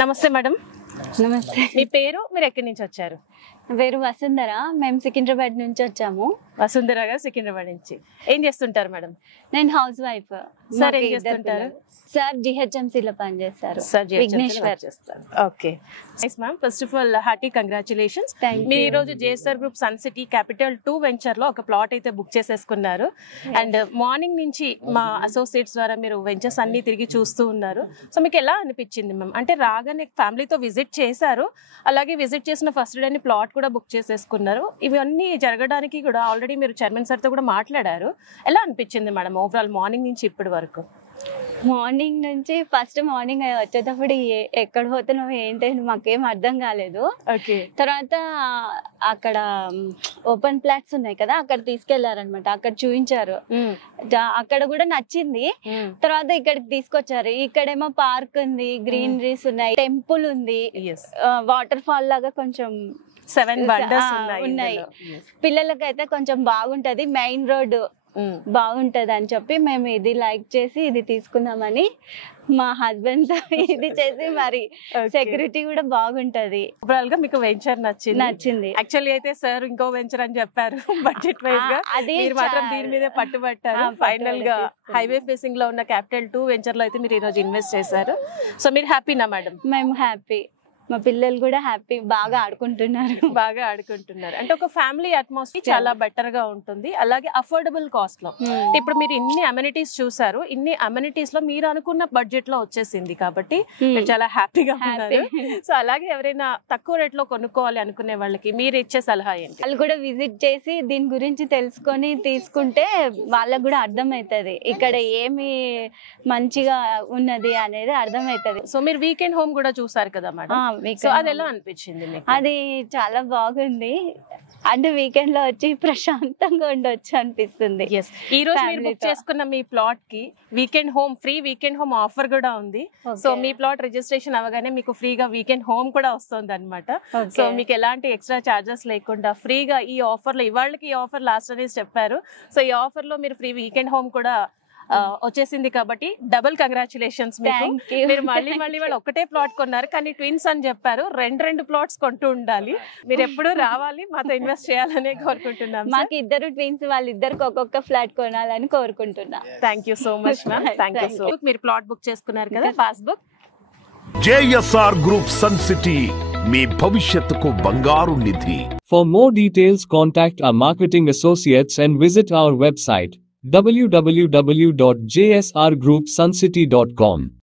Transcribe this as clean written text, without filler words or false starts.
నమస్తే మేడం. నమస్తే. మీ పేరు, మీరు ఎక్కడి నుంచి వచ్చారు? పేరు వసుంధర. మేము సికింద్రాబాద్ నుంచి వచ్చాము. వసుంధర గారు సికింద్రాబాద్ నుంచి. ఏం చేస్తుంటారు మేడం? నేను హౌస్ వైఫ్. సార్ ఏం చేస్తుంటారు? సార్ జిహెచ్ఎంసీలో పనిచేస్తారు. Vighneshwar. Okay nice ma'am. First of all hearty congratulations. మీరు ఈ రోజు JSR group sun city capital 2 venture లో ఒక ప్లాట్ అయితే బుక్ చేసేసుకున్నారు. అండ్ మార్నింగ్ నుంచి మా అసోసియేట్స్ ద్వారా మీరు వెంచర్స్ అన్ని తిరిగి చూస్తూ ఉన్నారు. సో మీకు ఎలా అనిపించింది మ్యామ్? అంటే రాగానే ఫ్యామిలీతో విజిట్ చేశారు, అలాగే విజిట్ చేసిన ఫస్ట్ డే ప్లాట్ కూడా బుక్ చేసేసుకున్నారు. ఇవన్నీ జరగడానికి కూడా ఆల్రెడీ మీరు చైర్మన్ సార్తో కూడా మాట్లాడారు. ఎలా అనిపించింది మేడం ఓవరాల్ మార్నింగ్ నుంచి ఇప్పటి వరకు? మార్నింగ్ నుంచి ఫస్ట్ మార్నింగ్ వచ్చేటప్పుడు ఎక్కడ పోతున్నావు ఏంటంటే మాకేం అర్థం కాలేదు. తర్వాత అక్కడ ఓపెన్ ప్లాట్స్ ఉన్నాయి కదా, అక్కడ తీసుకెళ్లారనమాట. అక్కడ చూపించారు, అక్కడ కూడా నచ్చింది. తర్వాత ఇక్కడికి తీసుకొచ్చారు. ఇక్కడేమో పార్క్ ఉంది, గ్రీనరీస్ ఉన్నాయి, టెంపుల్ ఉంది, వాటర్ ఫాల్ లాగా కొంచెం 7 వండర్స్ ఉన్నాయి. పిల్లలకైతే కొంచెం బాగుంటది, మెయిన్ రోడ్ బాగుంటది అని చెప్పి మేము ఇది లైక్ చేసి ఇది తీసుకుందామని మా హస్బెండ్ తో ఇది చేసి, మరి సెక్యూరిటీ కూడా బాగుంటది. ఓవరాల్ గా మీకు వెంచర్ నచ్చింది? యాక్చువల్లీ అయితే సార్ ఇంకో వెంచర్ అని చెప్పారు బడ్జెట్ వైజ్ గా, మీరు మాత్రం దీని మీద పట్టుబట్టారు. ఫైనల్ గా హైవే ఫేసింగ్ లో ఉన్న క్యాపిటల్ 2 వెంచర్ లో అయితే మీరు ఈ రోజు ఇన్వెస్ట్ చేశారు. సో మీరు హ్యాపీనా మేడం? మేము హ్యాపీ, మా పిల్లలు కూడా హ్యాపీ, బాగా ఆడుకుంటున్నారు. అంటే ఒక ఫ్యామిలీ అట్మాస్ఫియర్ చాలా బెటర్ గా ఉంటుంది, అలాగే అఫోర్డబుల్ కాస్ట్ లో. ఇప్పుడు మీరు ఇన్ని అమ్యూనిటీస్ చూసారు, ఇన్ని అమ్యూనిటీస్ లో మీరు అనుకున్న బడ్జెట్ లో వచ్చేసింది కాబట్టి చాలా హ్యాపీగా ఉన్నారు. సో అలాగే ఎవరైనా తక్కువ రేట్ లో కొనుక్కోవాలి అనుకునే వాళ్ళకి మీరు ఇచ్చే సలహా ఏంటి? వాళ్ళు కూడా విజిట్ చేసి దీని గురించి తెలుసుకొని తీసుకుంటే వాళ్ళకు కూడా అర్థమవుతుంది ఇక్కడ ఏమి మంచిగా ఉన్నది అనేది అర్థమవుతుంది. సో మీరు వీకెండ్ హోమ్ కూడా చూసారు కదా మేడం, సో అది ఎలా అనిపించింది? అది చాలా బాగుంది. అంటే వీకెండ్ లో వచ్చి ప్రశాంతంగా ఉండొచ్చు అనిపిస్తుంది. ఈ రోజు మీరు బుక్ చేసుకున్న మీ ప్లాట్ కి weekend home, free weekend home offer కూడా ఉంది. సో మీ ప్లాట్ రిజిస్ట్రేషన్ అవగానే మీకు ఫ్రీగా వీకెండ్ హోమ్ కూడా వస్తుంది అనమాట. సో మీకు ఎలాంటి ఎక్స్ట్రా చార్జెస్ లేకుండా ఫ్రీగా ఈ ఆఫర్ లో, ఇవాళకి ఈ ఆఫర్ లాస్ట్ అనేసి చెప్పారు. సో ఈ ఆఫర్ లో మీరు ఫ్రీ వీకెండ్ హోమ్ కూడా వచ్చేసింది కాబట్టి డబుల్ కంగ్రాచులేషన్స్. మీరు మళ్ళీ వాళ్ళు ఒకటే ప్లాట్ కొన్నారు కానీ ట్విన్స్ అని చెప్పారు. 2 ప్లాట్స్ కొంటూ ఉండాలి. మీరు ఎప్పుడు రావాలి, మాతో ఇన్వెస్ట్ చేయాలనే కోరుకుంటున్నాం. మాకు 2 ట్విన్స్, వాళ్ళిద్దరికి ఒక్కొక్క ఫ్లాట్ కొనాలని కోరుకుంటున్నా. Thank you so much ma'am. Thank you so much. మీరు ప్లాట్ బుక్ చేసుకున్నారు కదా, passbook. JSR Group Sun City, మీ భవిష్యత్తుకు బంగారు నిధి. For more details, contact our marketing associates and visit our website www.jsrgroupsuncity.com.